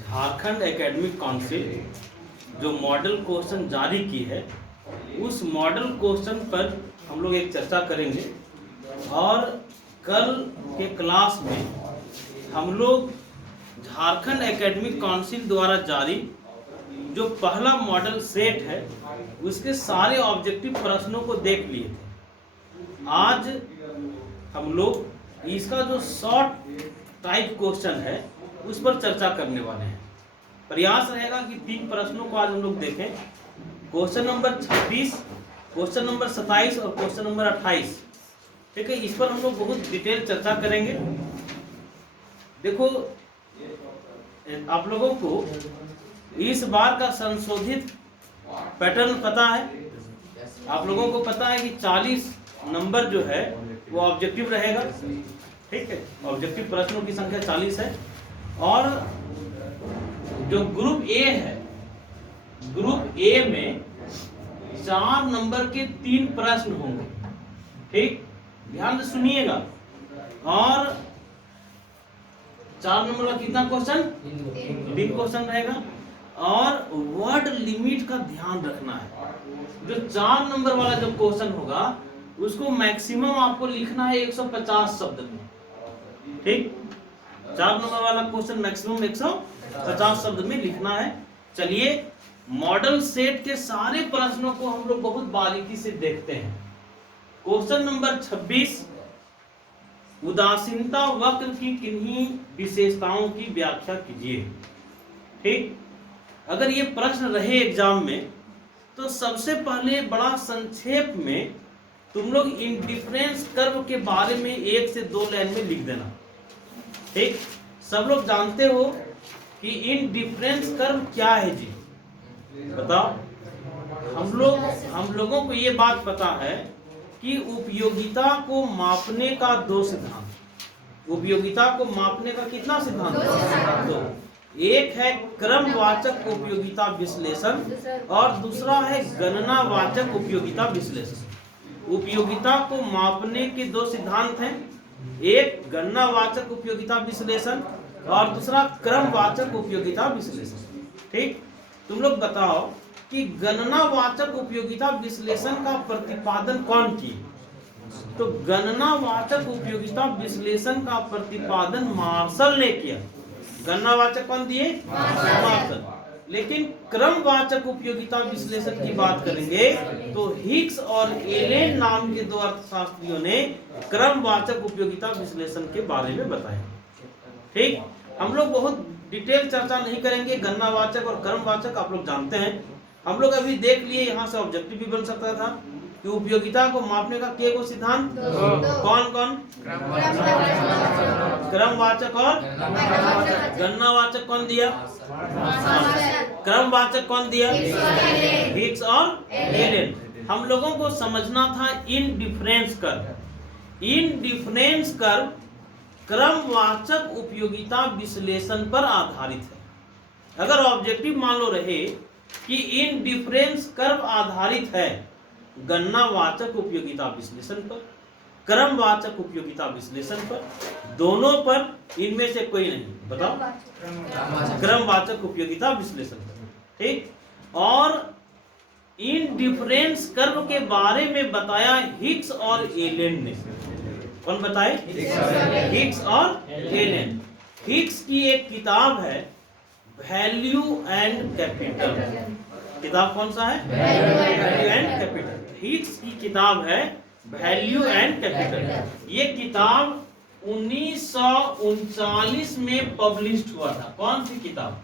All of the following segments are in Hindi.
झारखंड एकेडमिक काउंसिल जो मॉडल क्वेश्चन जारी की है उस मॉडल क्वेश्चन पर हम लोग एक चर्चा करेंगे और कल के क्लास में हम लोग झारखंड एकेडमिक काउंसिल द्वारा जारी जो पहला मॉडल सेट है उसके सारे ऑब्जेक्टिव प्रश्नों को देख लिए थे। आज हम लोग इसका जो शॉर्ट टाइप क्वेश्चन है उस पर चर्चा करने वाले हैं। प्रयास रहेगा कि 3 प्रश्नों को आज हम लोग देखें। क्वेश्चन नंबर 26, क्वेश्चन नंबर 27 और क्वेश्चन नंबर 28। ठीक है, इस पर हम लोग बहुत डिटेल चर्चा करेंगे। देखो, आप लोगों को इस बार का संशोधित पैटर्न पता है। आप लोगों को पता है कि 40 नंबर जो है वो ऑब्जेक्टिव रहेगा। ठीक है, ऑब्जेक्टिव प्रश्नों की संख्या 40 है और जो ग्रुप ए है, ग्रुप ए में 4 नंबर के 3 प्रश्न होंगे। ठीक, ध्यान से सुनिएगा। और 4 नंबर का कितना क्वेश्चन? 3 क्वेश्चन रहेगा। और वर्ड लिमिट का ध्यान रखना है। जो 4 नंबर वाला जो क्वेश्चन होगा उसको मैक्सिमम आपको लिखना है 150 शब्द में। ठीक, 4 नंबर वाला क्वेश्चन मैक्सिमम 150 शब्द में लिखना है। चलिए, मॉडल सेट के सारे प्रश्नों को हम लोग बहुत बारीकी से देखते हैं। क्वेश्चन नंबर 26, उदासीनता वक्र की किन्हीं विशेषताओं की व्याख्या कीजिए। ठीक, अगर ये प्रश्न रहे एग्जाम में तो सबसे पहले बड़ा संक्षेप में तुम लोग इंडिफरेंस कर्व के बारे में 1 से 2 लाइन में लिख देना। ठीक, सब लोग जानते हो कि इंडिफरेंस कर्व क्या है जी? बताओ। हम लोगों को ये बात पता है कि उपयोगिता को मापने का 2 सिद्धांत। उपयोगिता को मापने का कितना सिद्धांत? 2। एक है क्रमवाचक उपयोगिता विश्लेषण और दूसरा है गणनावाचक उपयोगिता विश्लेषण। उपयोगिता को मापने के 2 सिद्धांत हैं, एक गणनावाचक उपयोगिता विश्लेषण और दूसरा क्रमवाचक उपयोगिता विश्लेषण। ठीक, तुम लोग बताओ कि गणनावाचक उपयोगिता विश्लेषण का प्रतिपादन कौन किए? तो गणनावाचक उपयोगिता विश्लेषण का प्रतिपादन मार्शल ने किया। गणनावाचक कौन दिए? मार्शल। लेकिन क्रमवाचक उपयोगिता विश्लेषण की बात करेंगे तो हिग्स और एलेन नाम के 2 अर्थशास्त्रियों ने क्रमवाचक उपयोगिता विश्लेषण के बारे में बताया। ठीक, हम लोग बहुत डिटेल चर्चा नहीं करेंगे। गणनावाचक और क्रमवाचक आप लोग जानते हैं। हम लोग अभी देख लिए, यहाँ से ऑब्जेक्टिव भी बन सकता था कि उपयोगिता को मापने का के को सिद्धांत कौन कौन? क्रमवाचक और गणनावाचक कौन दिया? क्रमवाचक कौन दिया? हिग्स और एलेन। हम लोगों को समझना था इंडिफरेंस कर्व। इंडिफरेंस कर्व क्रमवाचक उपयोगिता विश्लेषण पर आधारित है। अगर ऑब्जेक्टिव मान लो रहे कि इंडिफरेंस कर्व आधारित है गणनावाचक उपयोगिता विश्लेषण पर, क्रमवाचक उपयोगिता विश्लेषण पर, दोनों पर, इनमें से कोई नहीं। बताओ। क्रमवाचक उपयोगिता विश्लेषण पर। ठीक, और इंडिफरेंस कर्व के बारे में बताया हिग्स और एलेन ने। कौन बताए? हिग्स और एलेन। हिग्स की एक किताब है वैल्यू एंड कैपिटल। किताब कौन सा है? Value and capital. हिग्स की किताब है वैल्यू एंड कैपिटल। ये किताब 1939 में पब्लिश हुआ था। कौन सी किताब?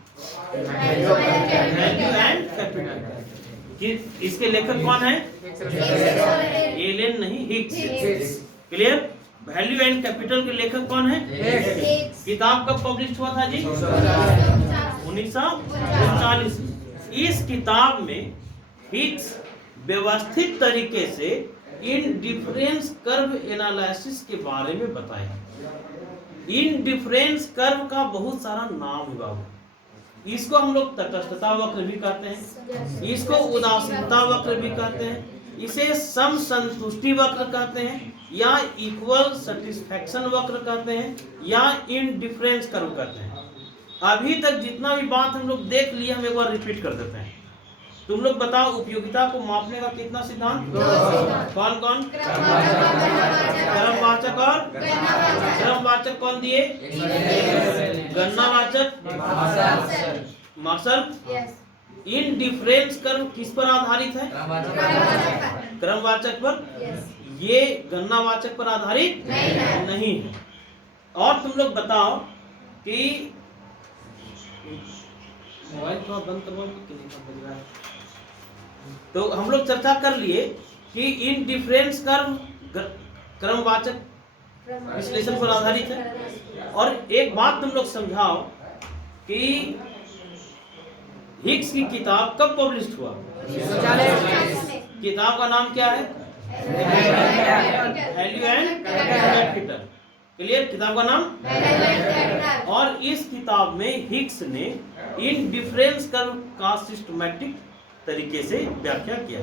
Value and capital. इसके लेखक कौन है? एलेन नहीं, Higgs. Clear? Value and capital के लेखक कौन है? किताब कब पब्लिश हुआ था जी? 1939। इस किताब में हिग्स व्यवस्थित तरीके से इंडिफरेंस कर्व एनालिसिस के बारे में बताया। इंडिफरेंस कर्व का बहुत सारा नाम है बाबू। इसको हम लोग तटस्थता वक्र भी कहते हैं, इसको उदासीनता वक्र भी कहते हैं, इसे समसंतुष्टि वक्र कहते हैं, या इक्वल सेटिस्फैक्शन वक्र कहते हैं, या इंडिफरेंस कर्व कहते हैं। अभी तक जितना भी बात हम लोग देख लिए हम एक बार रिपीट कर देते हैं। तुम लोग बताओ, उपयोगिता को मापने का कितना सिद्धांत? कौन कौन? क्रमवाचक और क्रमवाचक कौन दिए? गणनावाचक, मार्शल। इन डिफरेंस कर्व किस पर आधारित है? क्रमवाचक पर। ये गणनावाचक पर आधारित नहीं है। और तुम लोग बताओ कि मोबाइल थोड़ा बंद करवाओ कि नहीं बज रहा है। तो हम लोग चर्चा कर लिए कि इन डिफरेंस कर्व क्रमवाचक विश्लेषण पर आधारित है। और एक बात तुम लोग समझाओ कि हिग्स की किताब कब पब्लिश हुआ? किताब का नाम क्या है? Value and character. क्लियर? किताब का नाम। और इस किताब में हिग्स ने इन डिफरेंस कर्व का सिस्टमैटिक तरीके से व्याख्या किया।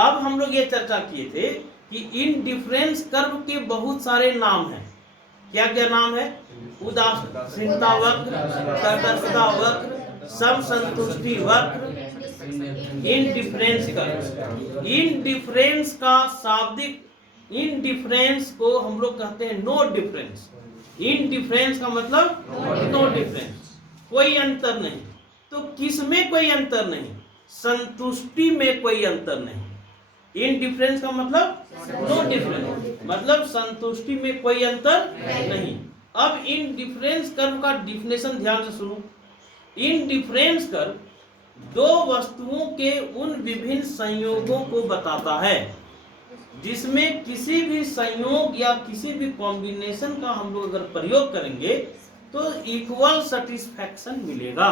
अब हम लोग ये चर्चा किए थे कि इन डिफरेंस कर्व के बहुत सारे नाम हैं। क्या क्या नाम है? उदासीनता वक्र, तटस्थता वक्र, समसंतुष्टि वक्र, इनडिफरेंस कर्व। इनडिफरेंस का शाब्दिक, इनडिफरेंस को हम लोग कहते हैं नो डिफरेंस। इनडिफरेंस का मतलब नो डिफरेंस, कोई अंतर नहीं। तो किस में कोई अंतर नहीं? संतुष्टि में कोई अंतर नहीं। इनडिफरेंस का मतलब नो डिफरेंस, मतलब संतुष्टि में कोई अंतर नहीं। अब इनडिफरेंस कर्व का डिफिनेशन ध्यान से सुनो। इनडिफरेंस कर्व दो वस्तुओं के उन विभिन्न संयोगों को बताता है जिसमें किसी भी संयोग या किसी भी कॉम्बिनेशन का हम लोग अगर प्रयोग करेंगे तो इक्वल सेटिस्फैक्शन मिलेगा।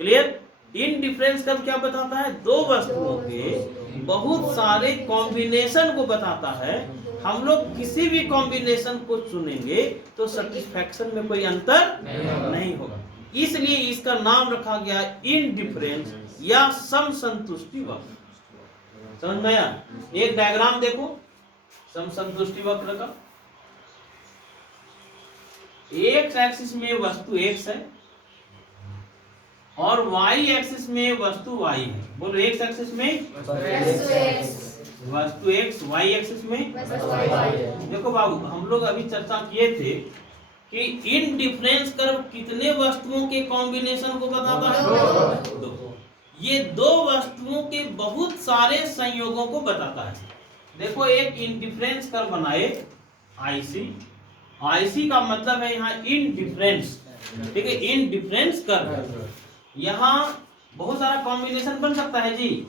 क्लियर? इनडिफरेंस कर्व क्या बताता है? दो वस्तुओं के बहुत सारे कॉम्बिनेशन को बताता है। हम लोग किसी भी कॉम्बिनेशन को चुनेंगे तो सेटिस्फैक्शन में कोई अंतर नहीं होगा। इसलिए इसका नाम रखा गया इनडिफरेंस या समसंतुष्टि वक्र। समझ में आया? एक डायग्राम देखो समसंतुष्टि वक्र का। एक्स एक्सिस में वस्तु एक्स है और वाई एक्सिस में वस्तु वाई है। बोलो, एक्स एक्सिस में वस्तु एक्स, वाई एक्सिस में देखो बाबू, हम लोग अभी चर्चा किए थे कि इनडिफरेंस कर्व कितने वस्तुओं के कॉम्बिनेशन को बताता है? दो। ये दो वस्तुओं के बहुत सारे संयोगों को बताता है। देखो, एक इनडिफरेंस कर्व बनाए आईसी। आईसी का मतलब है यहाँ इनडिफरेंस। ठीक है, इनडिफरेंस कर्व। यहाँ बहुत सारा कॉम्बिनेशन बन सकता है जी,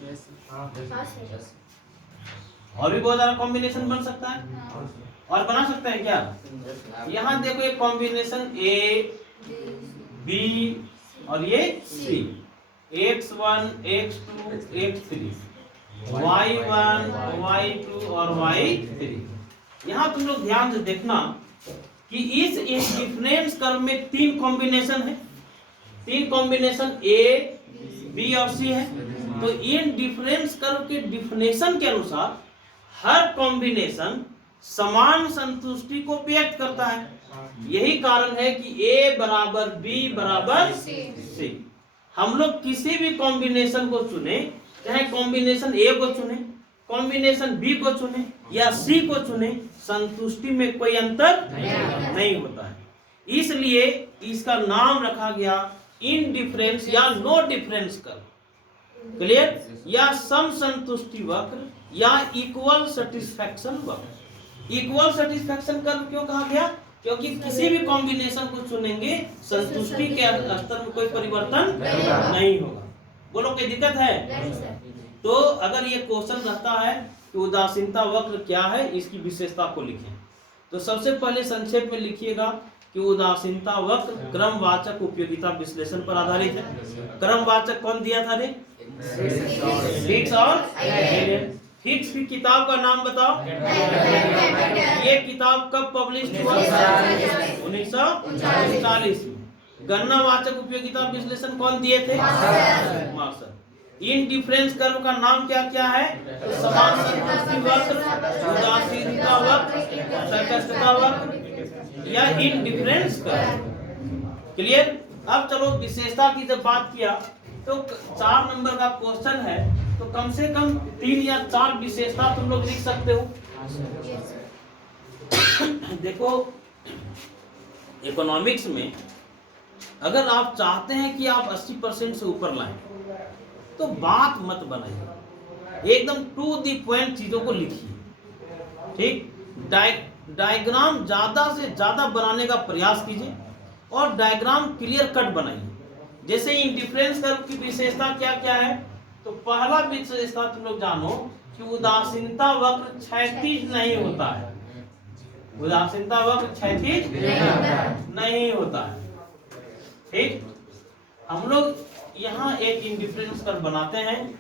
और भी बहुत सारा कॉम्बिनेशन बन सकता है। और बना सकते हैं क्या? यहाँ देखो, एक कॉम्बिनेशन ए बी और ये सी, x1 x2 x3, y1 y2 और y3। यहाँ तुम लोग ध्यान से देखना कि इस डिफरेंस कर्व में तीन कॉम्बिनेशन है। तीन कॉम्बिनेशन ए बी और सी है। तो इन डिफरेंस कर्व के डिफिनेशन के अनुसार हर कॉम्बिनेशन समान संतुष्टि को व्यक्त करता है। यही कारण है कि A बराबर B बराबर C। हम लोग किसी भी कॉम्बिनेशन को चुने, चाहे कॉम्बिनेशन A को चुने, कॉम्बिनेशन B को चुने या C को चुने, संतुष्टि में कोई अंतर नहीं होता है। इसलिए इसका नाम रखा गया इनडिफरेंस या नो डिफरेंस कर्व। क्लियर? या समसंतुष्टि वक्र या इक्वल सेटिस्फैक्शन वक्र। इक्वल सेटिस्फैक्शन कर्व क्यों कहा गया? क्योंकि किसी भी कॉम्बिनेशन को चुनेंगे संतुष्टि के स्तर में कोई परिवर्तन नहीं होगा। बोलो, कोई दिक्कत है? तो अगर ये क्वेश्चन रहता है कि उदासीनता वक्र क्या है, इसकी विशेषता को लिखें, तो सबसे पहले संक्षेप में लिखिएगा कि उदासीनता वक्र क्रमवाचक उपयोगिता विश्लेषण पर आधारित है। क्रमवाचक कौन दिया था रे? हिग्स और हिग्स की किताब का नाम बताओ। ये किताब कब पब्लिश हुआ? 1939 में। गणनावाचक उपयोगिता विश्लेषण कौन दिए थे? मार्शल। इन डिफरेंस कर्व का नाम क्या क्या है? समान संतुष्टि वक्र, उदासीनता वक्र, तटस्थता वक्र या इन डिफरेंस कर्व। क्लियर? अब चलो विशेषता की जब बात किया तो 4 नंबर का क्वेश्चन है, तो कम से कम 3 या 4 विशेषता तुम लोग लिख सकते हो। देखो इकोनॉमिक्स में अगर आप चाहते हैं कि आप 80% से ऊपर लाएं तो बात मत बनाइए, एकदम टू दी पॉइंट चीजों को लिखिए। ठीक, डायग्राम ज्यादा से ज्यादा बनाने का प्रयास कीजिए और डायग्राम क्लियर कट बनाइए। जैसे इंडिफरेंस कर्व की विशेषता क्या क्या है, तो पहला विशेषता तुम लोग जानो कि उदासीनता वक्र क्षैतिज नहीं होता है। उदासीनता वक्र क्षैतिज नहीं होता है। ठीक, हम लोग यहाँ एक इंडिफरेंस कर्व बनाते हैं।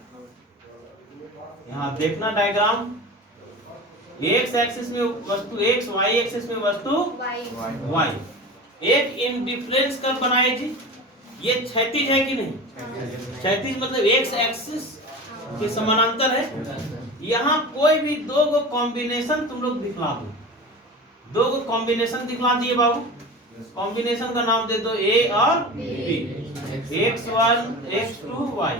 यहाँ देखना डायग्राम, एक्स एक्सिस में वस्तु एक्स, वाई एक्सिस में वस्तु वाई। एक इंडिफरेंस कर्व बनाए जी, ये क्षैतिज है कि नहीं? क्षैतिज मतलब एक्स एक्सिस के समानांतर है। यहाँ कोई भी दो को कॉम्बिनेशन तुम लोग दिखला दो, दो को कॉम्बिनेशन दिखला दिए बाबू। कॉम्बिनेशन का नाम दे दो ए और बी, x1 x2 y।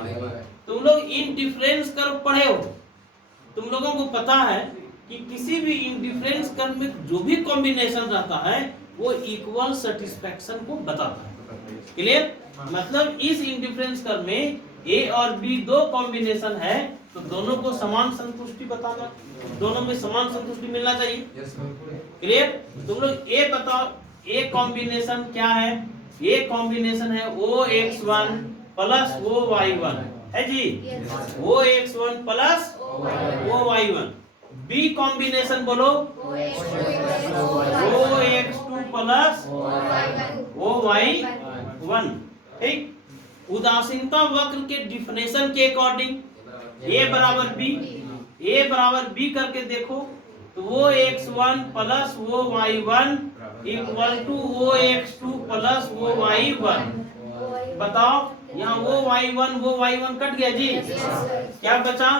तुम लोग इंडिफरेंस कर्व पढ़े हो, तुम लोगों को पता है कि किसी भी इंडिफरेंस कर्व में जो भी कॉम्बिनेशन रहता है वो इक्वल सेटिस्फैक्शन को बताता है। क्लियर? मतलब इस इंडिफरेंस कर्व में ए और बी दो कॉम्बिनेशन है तो दोनों को समान संतुष्टि बताना, दोनों में समान संतुष्टि मिलना चाहिए। क्लियर? तुम लोग ए बताओ, ए कॉम्बिनेशन क्या है? ए कॉम्बिनेशन है OX1 प्लस OY1 है जी, OX1 plus OY1। B combination बोलो OX2 प्लस OY1। ठीक, उदासीनता वक्र के डिफिनेशन के अकॉर्डिंग ए बराबर बी, ए बराबर बी करके देखो तो OX1 plus OY1 equal to OX2 plus OY1। बताओ यहाँ OY1 कट गया जी, क्या बचा?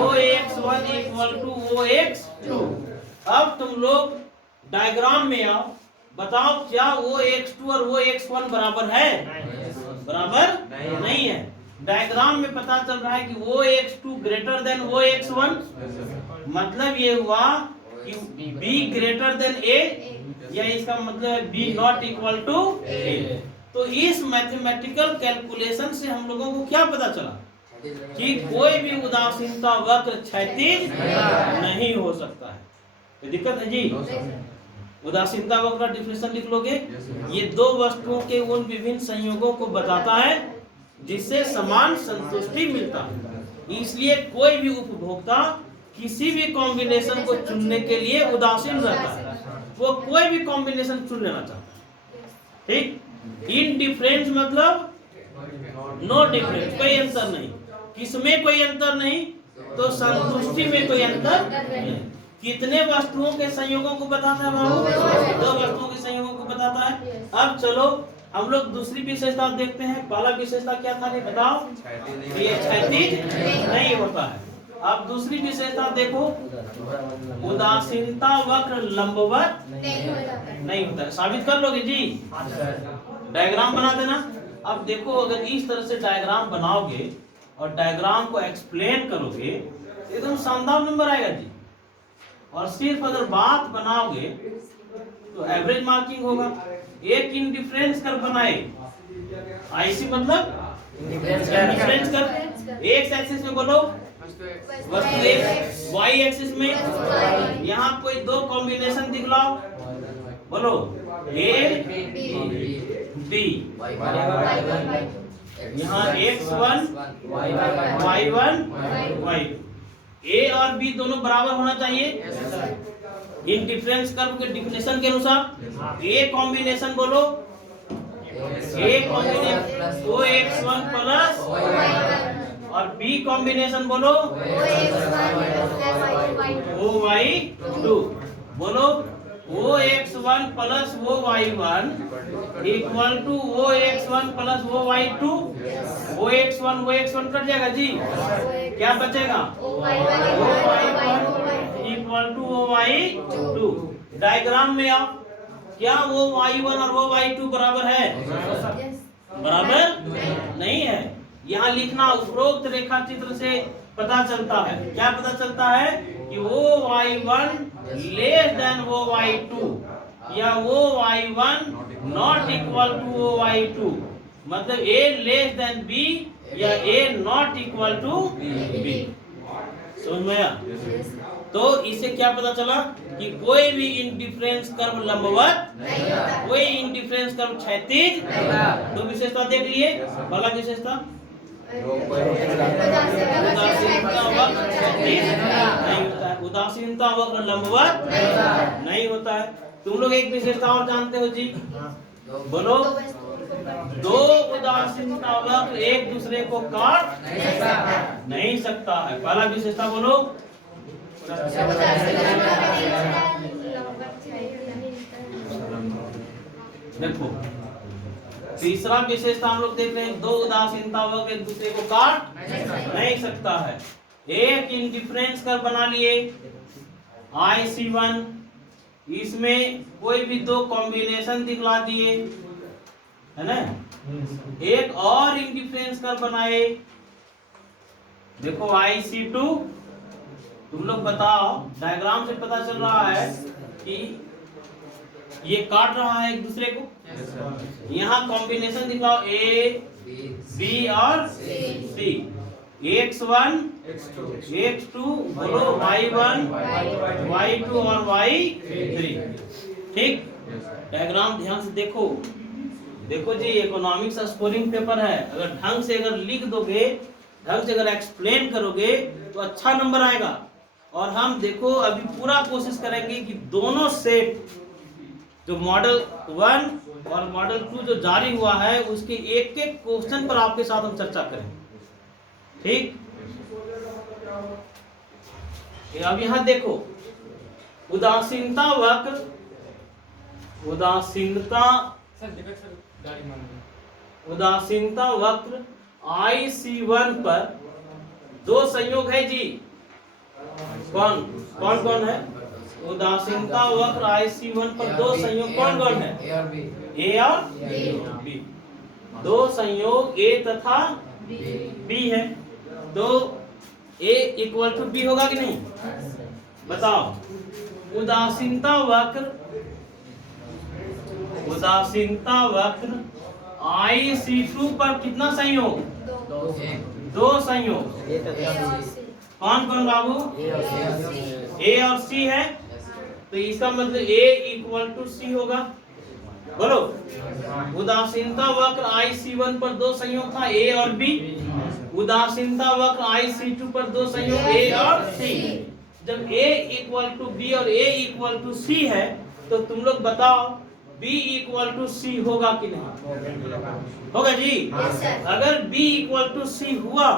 OX1 equal to OX2। अब तुम लोग डायग्राम में आओ, बताओ क्या OX2 और OX1 बराबर है? बराबर नहीं है। डायग्राम में पता चल रहा है कि OX2 ग्रेटर देन OX1, मतलब ये हुआ कि B ग्रेटर देन A, या इसका मतलब है B not equal to A। तो इस मैथमेटिकल कैलकुलेशन से हम लोगों को क्या पता चला कि कोई भी उदासीनता वक्र क्षैतिज नहीं हो सकता है। कोई दिक्कत है जी? उदासीनता वक्र का डिफिनेशन लिख लोगे, ये दो वस्तुओं के उन विभिन्न संयोगों को बताता है जिससे समान संतुष्टि मिलता है। इसलिए कोई भी उपभोक्ता किसी भी कॉम्बिनेशन को चुनने के लिए उदासीन रहता है, वो कोई भी कॉम्बिनेशन चुन लेना चाहता है। ठीक, इनडिफरेंस मतलब नो डिफरेंस, कोई अंतर नहीं, किसमें कोई अंतर नहीं तो संतुष्टि में कोई अंतर नहीं। कितने वस्तुओं के संयोगों को बताता है बाबू? दो वस्तुओं के संयोगों को बताता है। अब चलो हम लोग दूसरी विशेषता देखते हैं। पहला विशेषता क्या था ये बताओ? ये क्षैतिज नहीं होता है। अब दूसरी विशेषता देखो, उदासीनता वक्र लंबवत नहीं होता है। साबित कर लोगे जी? डायग्राम बना देना। अब देखो अगर इस तरह से डायग्राम बनाओगे और डायग्राम को एक्सप्लेन करोगे एकदम शानदार नंबर आएगा जी। और सिर्फ अगर बात बनाओगे तो एवरेज मार्किंग होगा। एक इंडिफरेंस कर्व बनाए, आईसी मतलब इंडिफरेंस कर्व, एक्स एक्सिस में बोलो वस्तु एक्स, वाई एक्सिस में यहाँ कोई दो कॉम्बिनेशन दिखलाओ, बोलो ए बी, यहाँ x1 y1 y। ए और बी दोनों बराबर होना चाहिए इंडिफरेंस कर्व के डिफिनेशन के अनुसार। ए कॉम्बिनेशन बोलो, ए कॉम्बिनेशन OX1 प्लस और बी कॉम्बिनेशन बोलो OY2। बोलो OX1 plus OY1 equal to OX1 plus OY2। OX1 cut जाएगा जी, क्या बचेगा? OY1 equal to OY2। Diagram में आओ, क्या वो y1 और वो y2 बराबर है? बराबर नहीं है। यहाँ लिखना उपरोक्त रेखा चित्र से पता चलता है। क्या पता चलता है कि वो y1 लेस देन वो y2 या वो y1 नॉट इक्वल टू वो y2, मतलब a लेस देन b या a not equal to b। समझ में आया? तो इससे क्या पता चला कि कोई भी इंडिफरेंस कर्व लंबवत, कोई इंडिफरेंस कर्व क्षैतिज। तो विशेषता देख लिए। पहला विशेषता उदासीनता वक्र क्षैतिज नहीं होता है, उदासीनता वक्र लंबवत नहीं होता है। तुम लोग एक विशेषता और जानते हो जी, बोलो। दो उदासीनता वक्र एक दूसरे को काट नहीं सकता है। पहला विशेषता बोलो। देखो तीसरा विशेषता हम लोग देख रहे हैं, दो उदासीनता वक्र एक दूसरे को काट नहीं सकता है। एक इंडिफरेंस कर्व बना लिए IC1, इसमें कोई भी दो कॉम्बिनेशन दिखला दिए, है ना। एक और इंडिफरेंस कर्व बनाए, देखो IC2। तुम लोग बताओ, डायग्राम से पता चल रहा है कि ये काट रहा है एक दूसरे को। यहाँ कॉम्बिनेशन दिखाओ A, B और C। X1 X2 बोलो, Y1 Y2 और Y3। ठीक, डायग्राम ध्यान से देखो। देखो जी, इकोनॉमिक्स स्कोरिंग पेपर है। अगर ढंग से अगर लिख दोगे, ढंग से अगर एक्सप्लेन करोगे तो अच्छा नंबर आएगा। और हम देखो अभी पूरा कोशिश करेंगे कि दोनों सेट जो मॉडल 1 और मॉडल 2 जो जारी हुआ है उसके एक एक क्वेश्चन पर आपके साथ हम चर्चा करें। ठीक, अब यहाँ देखो, उदासीनता वक्र, उदासीनता वक्र IC1 पर दो संयोग है जी। कौन कौन कौन है? उदासीनता वक्र IC1 पर दो संयोग कौन कौन है? A और B। दो संयोग A तथा B है। तो A इक्वल टू B होगा कि नहीं? बताओ। उदासीनता वक्र IC2 पर कितना संयोग? दो संयोग। कौन कौन बाबू? A और C है। तो इसका मतलब A इक्वल टू C होगा। बोलो, उदासीनता वक्र IC1 पर दो संयोग था A और B। उदासीनता वक्र IC2 पर दो संयोग A और C। जब A इक्वल टू B और A इक्वल टू C है तो तुम लोग बताओ B इक्वल टू C होगा कि नहीं? होगा जी। अगर B इक्वल टू C हुआ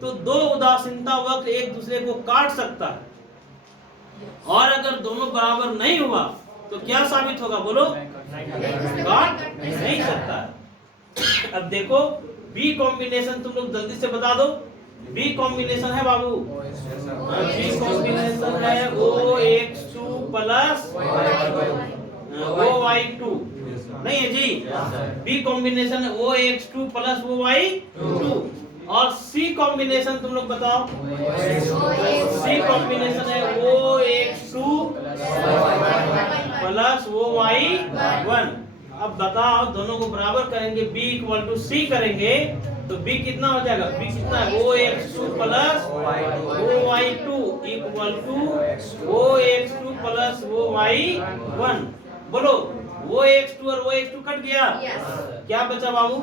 तो दो उदासीनता वक्र एक दूसरे को काट सकता है। और अगर दोनों बराबर नहीं हुआ तो क्या साबित होगा? बोलो, काट नहीं सकता है। अब देखो B कॉम्बिनेशन तुम लोग जल्दी से बता दो। B कॉम्बिनेशन है बाबू, B कॉम्बिनेशन है OX2 प्लस OY2, नहीं है जी। B कॉम्बिनेशन है OX2 प्लस OY2। और C कॉम्बिनेशन तुम लोग बताओ। C कॉम्बिनेशन है OX2 प्लस OY1। अब बताओ, दोनों को बराबर करेंगे, B इक्वल टू C करेंगे तो B कितना हो जाएगा? B कितना है? OX2 plus OY2 equal to OX2 plus OY1। बोलो, OX2 और OX2 कट गया। क्या बचा बाबू?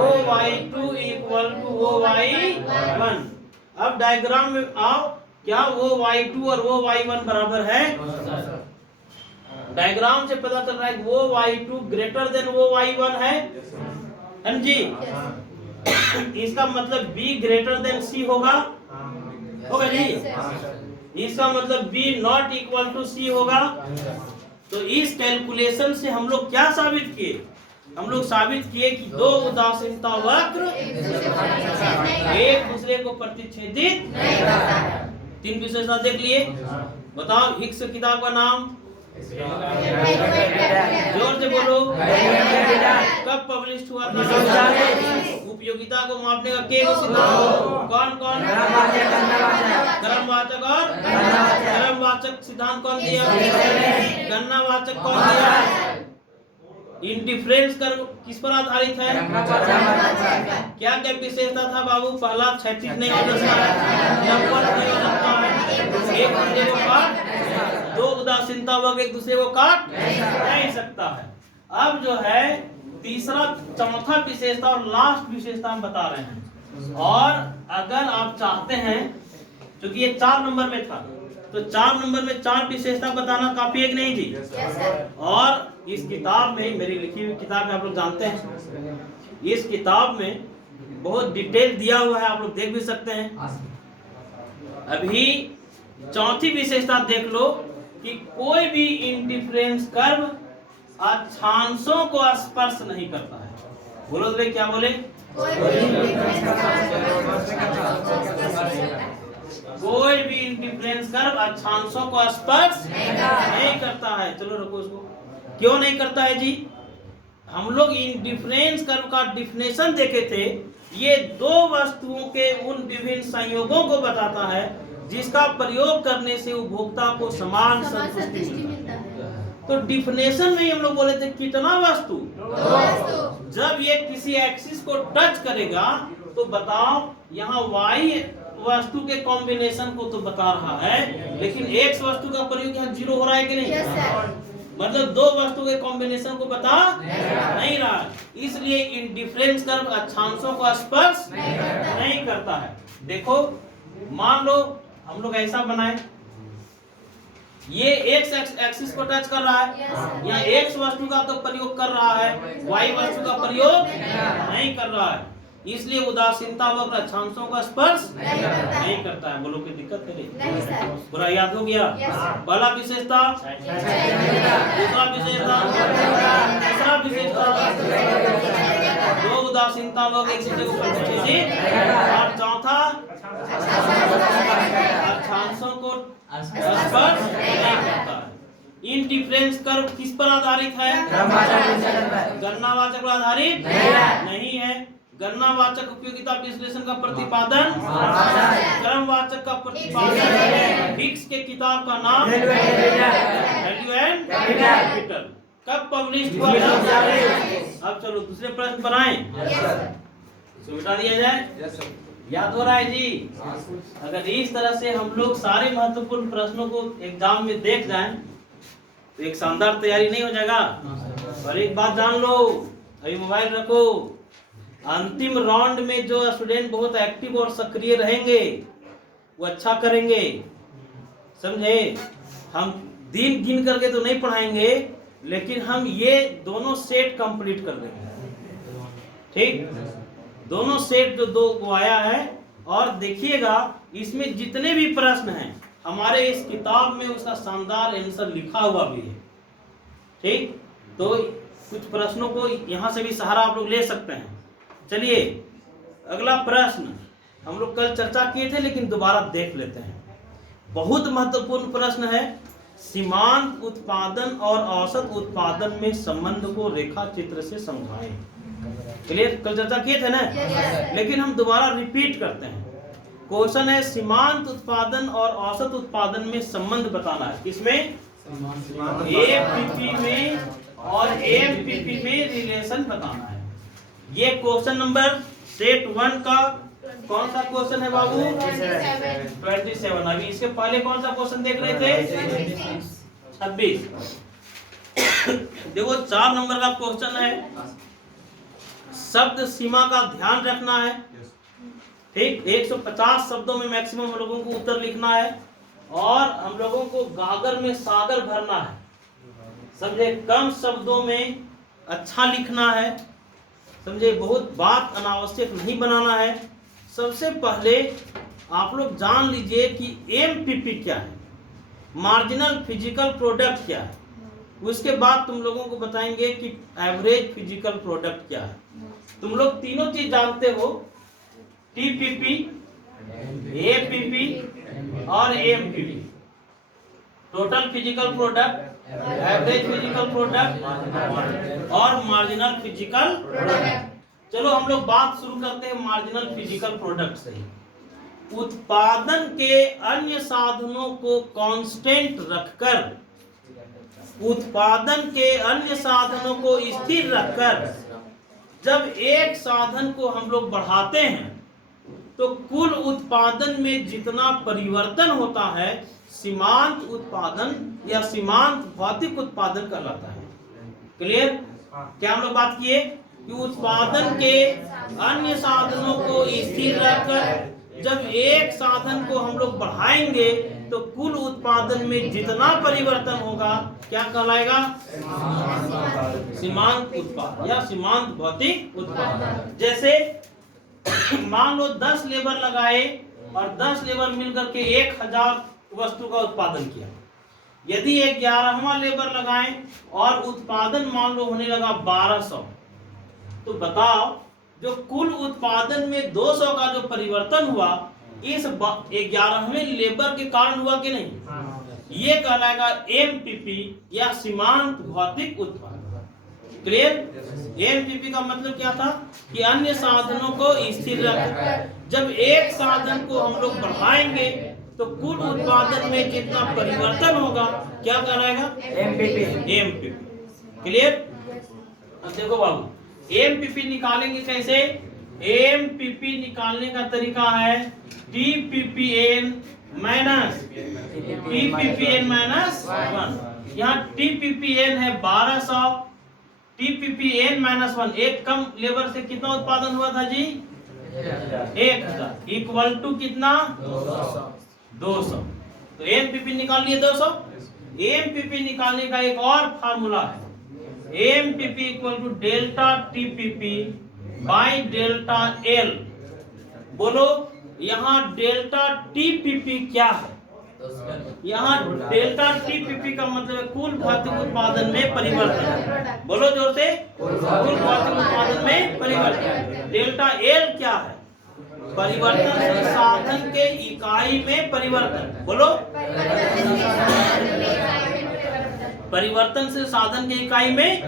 OY2 equal to OY1। अब डायग्राम में आओ, क्या OY2 और OY1 बराबर है? डायग्राम से पता चल रहा है कि OY2 ग्रेटर देन OY1 है जी। इसका मतलब B ग्रेटर देन C होगा जी। इसका मतलब B not equal to C होगा। तो इस कैलकुलेशन से हम लोग क्या साबित किए? हम लोग साबित किए कि दो उदासीनता वक्र एक दूसरे को प्रतिच्छेदित। तीन विशेषता देख लिए। बताओ, हिक्स किताब का नाम? जोर से बोलो। कब पब्लिश हुआ था? उपयोगिता को मापने का के सिद्धांत कौन कौन? क्रमवाचक और क्रमवाचक सिद्धांत कौन दिया? गणनावाचक कौन दिया? इंडिफरेंस कर्व किस पर आधारित है? क्या क्या विशेषता था बाबू? पहला क्षैतिज नहीं हो सकता है, लंबवत नहीं हो सकता है, एक दूसरे को काट, दो उदासीनता वर्ग एक दूसरे को काट नहीं सकता है। अब जो है तीसरा चौथा विशेषता और लास्ट विशेषता हम बता रहे हैं। और अगर आप चाहते हैं, क्योंकि ये 4 नंबर में था, तो 4 नंबर में 4 विशेषता बताना काफी एक नहीं जी। और इस किताब में, मेरी लिखी हुई किताब में आप लोग जानते हैं, इस किताब में बहुत डिटेल दिया हुआ है, आप लोग देख भी सकते हैं। अभी चौथी विशेषता देख लो कि कोई भी इंडिफरेंस कर्व अक्षांशों को स्पर्श नहीं करता है। बोलो तो क्या बोले? कोई भी इंडिफरेंस कर्व अक्षांशों को स्पर्श नहीं करता है। चलो रखो उसको। क्यों नहीं करता है जी? हम लोग इंडिफरेंस कर्व का डिफिनेशन देखे थे। ये दो वस्तुओं के उन विभिन्न संयोगों को बताता है जिसका प्रयोग करने से उपभोक्ता को समान संतुष्टि मिलता है। तो डिफिनेशन में हम लोग बोले थे कितना वस्तु? जब ये किसी एक्सिस को टच करेगा तो बताओ, यहाँ y वस्तु के कॉम्बिनेशन को तो बता रहा है, लेकिन x वस्तु का प्रयोग यहाँ 0 हो रहा है कि नहीं? मतलब दो वस्तु के कॉम्बिनेशन को बता नहीं रहा। इसलिए इंडिफरेंस कर्व अक्षांशों को स्पर्श नहीं करता है। देखो, मान लो हम लोग ऐसा बनाए, ये x एक्सिस को टच कर रहा है, यहाँ x वस्तु का तो प्रयोग कर रहा है, y वस्तु का प्रयोग नहीं कर रहा है। इसलिए उदासीनता वक्र अक्षांशों का स्पर्श नहीं करता है। बोलो की दिक्कत है? पूरा याद हो गया? पहला विशेषता, दूसरा विशेषता, तीसरा विशेषता, दो उदासीनता वक्र एक दूसरे को प्रतिच्छेदित, और चौथा अक्षांशों को स्पर्श नहीं करता है। इंडिफरेंस कर्व किस पर आधारित है? गणनावाचक पर आधारित नहीं है। गणनावाचक उपयोगिता विश्लेषण का प्रतिपादन, क्रमवाचक का प्रतिपादन। हिक्स के किताब का नाम वैल्यू एंड कैपिटल। कब पब्लिश हुआ? अब चलो दूसरे प्रश्न बनाएं, मिटा दिया जाए। याद हो रहा है जी? अगर इस तरह से हम लोग सारे महत्वपूर्ण प्रश्नों को एग्जाम में देख जाएं तो एक शानदार तैयारी नहीं हो जाएगा? और एक बात जान लो, अभी मोबाइल रखो, अंतिम राउंड में जो स्टूडेंट बहुत एक्टिव और सक्रिय रहेंगे वो अच्छा करेंगे, समझे? हम दिन गिन करके तो नहीं पढ़ाएंगे, लेकिन हम ये दोनों सेट कंप्लीट कर देंगे। ठीक, दोनों सेट जो दो को आया है, और देखिएगा इसमें जितने भी प्रश्न हैं हमारे इस किताब में उसका शानदार आंसर लिखा हुआ भी है। ठीक, तो कुछ प्रश्नों को यहाँ से भी सहारा आप लोग ले सकते हैं। चलिए अगला प्रश्न हम लोग कल चर्चा किए थे, लेकिन दोबारा देख लेते हैं। बहुत महत्वपूर्ण प्रश्न है। सीमांत उत्पादन और औसत उत्पादन में संबंध को रेखा चित्र से समझाएं। क्लियर? कल चर्चा किए थे ना? लेकिन हम दोबारा रिपीट करते हैं। क्वेश्चन है सीमांत उत्पादन और औसत उत्पादन में संबंध बताना है। किसमें? एपीपी में और एमपीपी में रिलेशन बताना है। ये क्वेश्चन नंबर सेट 1 का कौन सा क्वेश्चन है बाबू? 27। अभी इसके पहले कौन सा क्वेश्चन देख रहे थे? 26। देखो 4 नंबर का क्वेश्चन है। शब्द सीमा का ध्यान रखना है। ठीक, 150 शब्दों में मैक्सिमम हम लोगों को उत्तर लिखना है, और हम लोगों को गागर में सागर भरना है। समझे? कम शब्दों में अच्छा लिखना है। समझे? बहुत बात अनावश्यक नहीं बनाना है। सबसे पहले आप लोग जान लीजिए कि एमपीपी क्या है, मार्जिनल फिजिकल प्रोडक्ट क्या है। उसके बाद तुम लोगों को बताएंगे कि एवरेज फिजिकल प्रोडक्ट क्या है। तुम लोग तीनों चीज जानते हो, टीपीपी, एपीपी और MPP. Total physical product, average physical product और मार्जिनल फिजिकल प्रोडक्ट। चलो हम लोग बात शुरू करते हैं मार्जिनल फिजिकल प्रोडक्ट से। उत्पादन के अन्य साधनों को कांस्टेंट रखकर, उत्पादन के अन्य साधनों को स्थिर रखकर जब एक साधन को हम लोग बढ़ाते हैं तो कुल उत्पादन में जितना परिवर्तन होता है सीमांत उत्पादन या सीमांत भौतिक उत्पादन कहलाता है। क्लियर? क्या हम लोग बात किए कि उत्पादन के अन्य साधनों को स्थिर रखकर जब एक साधन को हम लोग बढ़ाएंगे तो कुल उत्पादन में जितना परिवर्तन होगा क्या कहलाएगा? सीमांत उत्पादन या सीमांत भौतिक उत्पादन। जैसे मान लो 10 लेबर लगाए और 10 लेबर मिलकर के 1000 वस्तु का उत्पादन किया। यदि 11वां लेबर लगाएं और उत्पादन मान लो होने लगा 1200, तो बताओ जो कुल उत्पादन में 200 का जो परिवर्तन हुआ इस 11वें लेबर के कारण हुआ कि नहीं? ये कहलाएगा एमपीपी या सीमांत भौतिक उत्पादन। क्लियर? एमपीपी का मतलब क्या था कि अन्य साधनों को स्थिर रखकर जब एक साधन को हम लोग बढ़ाएंगे तो कुल उत्पादन में जितना परिवर्तन होगा क्या कहलाएगा? एमपीपी। एमपीपी। क्लियर? अब देखो बाबू, एमपीपी निकालेंगे कैसे? एमपीपी निकालने का तरीका है टीपीपीएन माइनस टीपीपीएन माइनस 1। यहाँ टीपीपीएन है 1200, टीपीपीएन माइनस 1, एक कम लेबर से कितना उत्पादन हुआ था जी? 1000 इक्वल टू कितना? 200। तो एमपीपी निकाल लिए 200। एमपीपी निकालने का एक और फार्मूला है, MPP equal to delta TPP by delta L. बोलो यहाँ डेल्टा टीपीपी क्या है? यहाँ डेल्टा टीपीपी का मतलब है कुल भौतिक उत्पादन में परिवर्तन। बोलो जोर से, कुल भौतिक उत्पादन में परिवर्तन। डेल्टा एल क्या है? परिवर्तन साधन के इकाई में परिवर्तन। बोलो, परिवर्तन से साधन के इकाई में,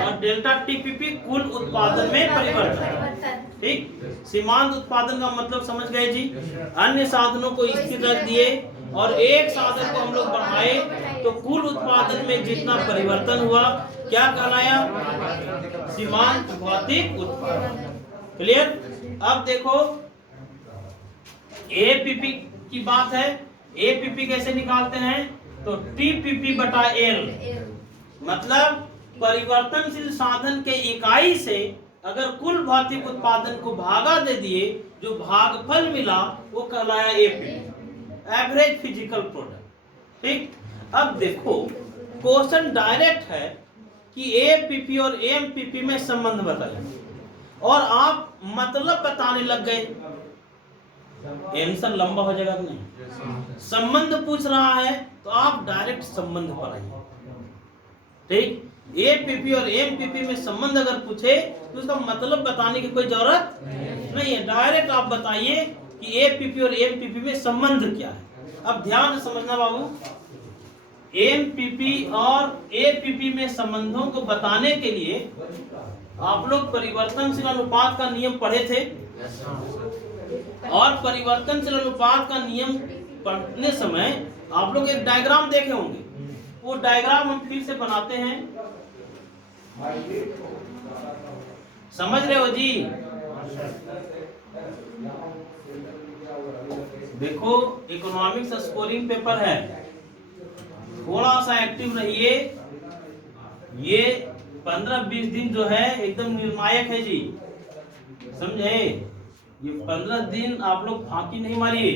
और डेल्टा टीपीपी कुल उत्पादन में परिवर्तन। ठीक? सीमांत उत्पादन का मतलब समझ गए जी? अन्य साधनों को स्थिर रख दिए और एक साधन को हम लोग बढ़ाए तो कुल उत्पादन में जितना परिवर्तन हुआ क्या कहलाया? सीमांत भौतिक उत्पादन। क्लियर? अब देखो एपीपी की बात है। एपीपी कैसे निकालते हैं? तो टीपीपी बटा एल, मतलब परिवर्तनशील साधन के इकाई से अगर कुल भौतिक उत्पादन को भागा दे दिए, जो भागफल मिला वो कहलाया एपी, एवरेज फिजिकल प्रोडक्ट। ठीक? अब देखो क्वेश्चन डायरेक्ट है कि एपीपी और एमपीपी में संबंध बताइए और आप मतलब बताने लग गए, आंसर लंबा हो जाएगा कि नहीं? संबंध पूछ रहा है तो आप डायरेक्ट संबंध पढ़ाइए। ठीक? एपीपी और एमपीपी में संबंध अगर पूछे तो उसका मतलब बताने की कोई जरूरत नहीं है, डायरेक्ट आप बताइए कि एपीपी और एमपीपी में संबंध क्या है। अब ध्यान से समझना बाबू, एमपीपी और एपीपी में संबंधों को बताने के लिए आप लोग परिवर्तनशील अनुपात का नियम पढ़े थे, और परिवर्तनशील अनुपात का नियम पढ़ने समय आप लोग एक डायग्राम देखे होंगे, वो डायग्राम हम फिर से बनाते हैं। समझ रहे हो जी? देखो इकोनॉमिक्स स्कोरिंग पेपर है, थोड़ा सा एक्टिव रहिए। ये 15-20 दिन जो है एकदम निर्णायक है जी, समझे? ये 15 दिन आप लोग फांकी नहीं मारिए।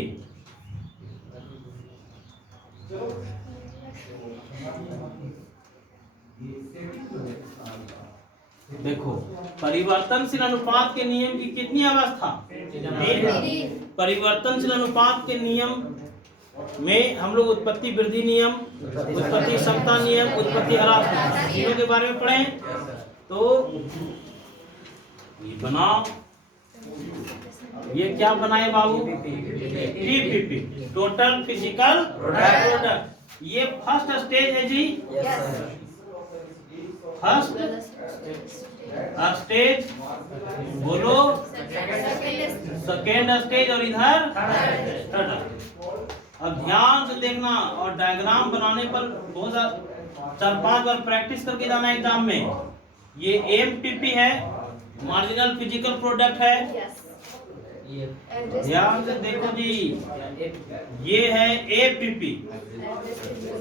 देखो परिवर्तनशील अनुपात के नियम की कितनी अवस्था? परिवर्तनशील अनुपात के नियम में हम लोग उत्पत्ति वृद्धि नियम, उत्पत्ति समता नियम, उत्पत्ति ह्रास नियम, तीनों के बारे में पढ़े। तो ये बनाओ, ये क्या बनाए बाबू? TPP, total physical product. ये फर्स्ट स्टेज है जी, फर्स्ट स्टेज, बोलो सेकेंड स्टेज, और इधर थर्ड। अब ध्यान से देखना और डायग्राम बनाने पर बहुत 4-5 बार प्रैक्टिस करके जाना एग्जाम में। ये एमपीपी है, मार्जिनल फिजिकल प्रोडक्ट है। ध्यान से देखो जी, ये है APP,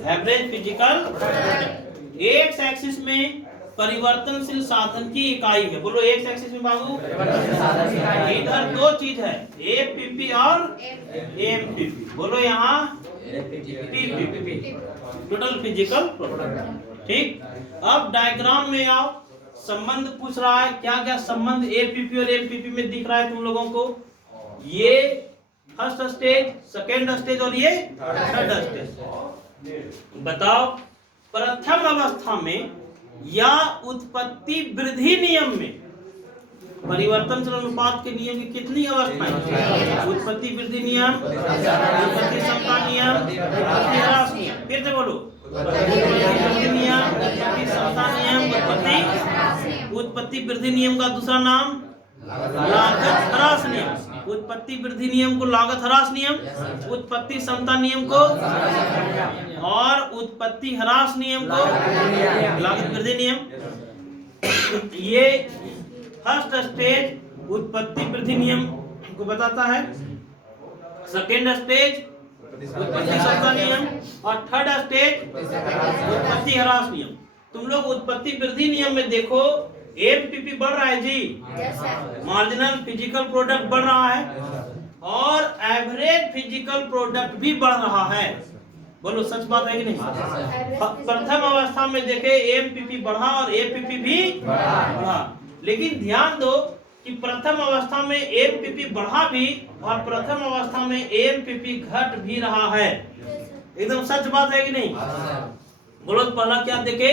average physical product. X axis में परिवर्तनशील साधन की इकाई है। बोलो एक्स एक्सिस में बाबू, इधर दो चीज है, एपीपी और एमपीपी। बोलो यहाँ टीपीपी, टोटल फिजिकल प्रोडक्ट। ठीक, अब डायग्राम में आओ, संबंध पूछ रहा है, क्या क्या संबंध एपीपी और एमपीपी में दिख रहा है तुम लोगों को? ये फर्स्ट स्टेज, सेकेंड स्टेज और ये थर्ड स्टेज। बताओ, प्रथम अवस्था में या उत्पत्ति वृद्धि नियम में परिवर्तनशील अनुपात के नियम की कितनी अवस्थाएं? उत्पत्ति वृद्धि नियम, उत्पत्ति समता नियम, उत्पत्ति ह्रास नियम। फिर से बोलो, उत्पत्ति वृद्धि नियम, उत्पत्ति समता नियम, उत्पत्ति वृद्धि नियम का दूसरा नाम लागत ह्रास नियम। उत्पत्ति वृद्धि नियम को लागत ह्रास नियम, उत्पत्ति समता नियम को, और उत्पत्ति ह्रास नियम को लागत वृद्धि नियम। ये फर्स्ट स्टेज उत्पत्ति वृद्धि नियम को बताता है, सेकेंड स्टेज उत्पत्ति समता नियम, और थर्ड स्टेज उत्पत्ति ह्रास नियम। तुम लोग उत्पत्ति वृद्धि नियम में देखो, एमपीपी बढ़ रहा है जी, मार्जिनल फिजिकल प्रोडक्ट बढ़ रहा है, और एवरेज फिजिकल प्रोडक्ट भी बढ़ रहा है। बोलो सच बात है कि नहीं? प्रथम अवस्था में देखे एमपीपी बढ़ा और एपीपी भी बढ़ा, लेकिन ध्यान दो कि प्रथम अवस्था में एमपीपी बढ़ा भी और प्रथम अवस्था में एमपीपी घट भी रहा है। एकदम सच बात है कि नहीं? बोलो, पहला क्या देखे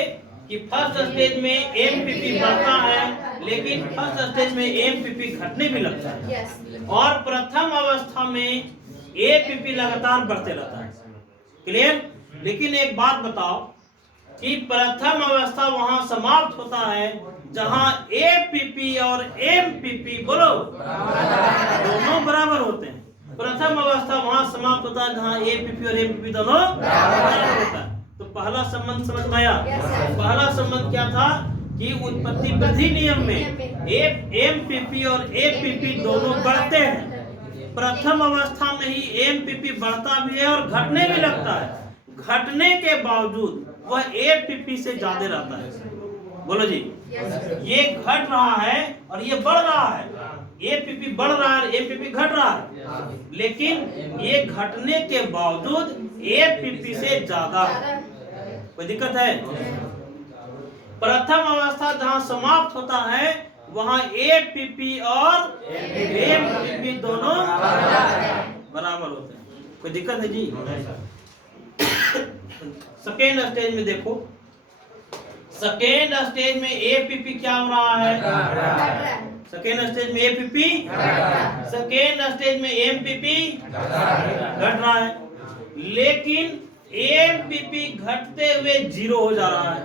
कि फर्स्ट स्टेज में एमपीपी बढ़ता है, लेकिन फर्स्ट स्टेज में एमपीपी घटने भी लगता है, और प्रथम अवस्था में एपीपी लगातार बढ़ते रहता है। क्लियर? लेकिन एक बात बताओ कि प्रथम अवस्था वहां समाप्त होता है जहां एपीपी और एमपीपी, बोलो, दोनों बराबर होते हैं। प्रथम अवस्था वहां समाप्त होता है जहां एपीपी और एमपीपी दोनों बराबर होता है। तो पहला संबंध समझ में आया? पहला संबंध क्या था कि उत्पत्ति वृद्धि नियम में एमपीपी और एपीपी दोनों बढ़ते हैं। प्रथम अवस्था में ही एमपीपी बढ़ता भी है और घटने भी लगता है। घटने के बावजूद वह एपीपी से ज्यादा रहता है। बोलो जी, ये घट रहा है और ये बढ़ रहा है। एपीपी बढ़ रहा है, एपीपी घट रहा है, लेकिन ये घटने के बावजूद एपीपी से ज्यादा। कोई दिक्कत है? प्रथम अवस्था जहां समाप्त होता है वहां एपीपी और एमपीपी दोनों बराबर होते हैं। कोई दिक्कत है जी? सेकेंड स्टेज में देखो, सेकेंड स्टेज में एपीपी क्या हो रहा है? सेकेंड स्टेज में एपीपी, सेकेंड स्टेज में एमपीपी घट रहा है, लेकिन एमपीपी घटते हुए 0 हो जा रहा है।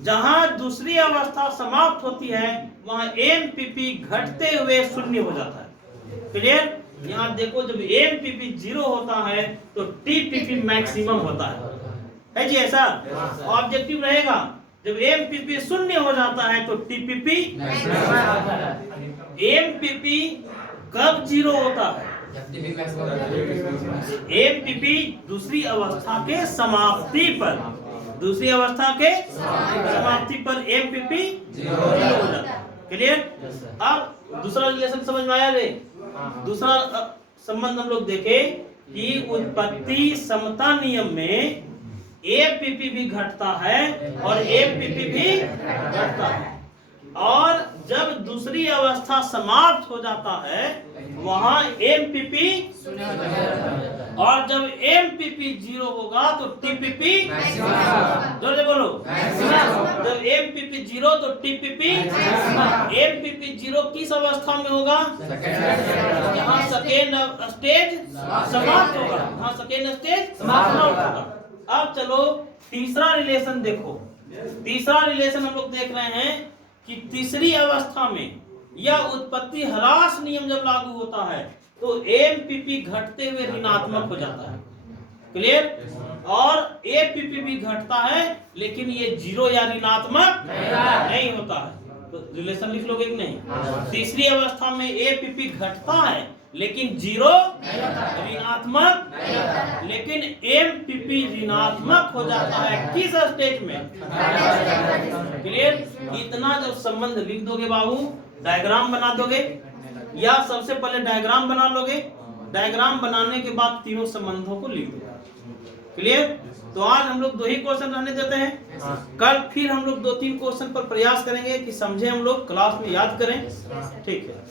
जहां दूसरी अवस्था समाप्त होती है वहां एमपीपी घटते हुए 0 हो जाता है। क्लियर? यहाँ देखो, जब एमपीपी 0 होता है तो टीपीपी मैक्सिमम होता है जी? ऐसा ऑब्जेक्टिव रहेगा। जब एमपीपी 0 हो जाता है तो टीपीपी। एमपीपी कब 0 होता है? एमपीपी दूसरी अवस्था के समाप्ति पर, दूसरी अवस्था के समाप्ति पर एमपीपी 0 हो जाता है। क्लियर? अब दूसरा रिलेशन समझ में आया रे? दूसरा संबंध हम लोग देखे कि उत्पत्ति समता नियम में एपीपी भी घटता है और एमपीपी भी घटता है, और जब दूसरी अवस्था समाप्त हो जाता है वहां एमपीपी, और जब एमपीपी 0 होगा तो टीपीपी, जोर बोलो, जब एमपीपी 0 तो टीपीपी। एमपीपी 0 किस अवस्था में होगा? जहां सेकेंड स्टेज समाप्त होगा, जहां सेकेंड स्टेज समाप्त होगा। अब चलो तीसरा रिलेशन देखो। तीसरा रिलेशन हम लोग देख रहे हैं कि तीसरी अवस्था में यह उत्पत्ति ह्रास नियम जब लागू होता है तो एमपीपी घटते हुए ऋणात्मक हो जाता है। क्लियर? और एपीपी भी घटता है लेकिन ये जीरो या ऋणात्मक नहीं होता है। तो रिलेशन लिख लोगे कि नहीं? तीसरी अवस्था में एपीपी घटता है लेकिन जीरो ऋणात्मक, लेकिन एमपीपी ऋणात्मक हो जाता है किस स्टेज में? क्लियर? इतना जब संबंध लिख दोगे बाबू, डायग्राम बना दोगे, या सबसे पहले डायग्राम बना लोगे, डायग्राम बनाने के बाद तीनों संबंधों को लिख दोगे। क्लियर? तो आज हम लोग 2 ही क्वेश्चन रहने देते हैं। कल फिर हम लोग 2-3 क्वेश्चन पर प्रयास करेंगे कि समझे हम लोग, क्लास में याद करें। ठीक है।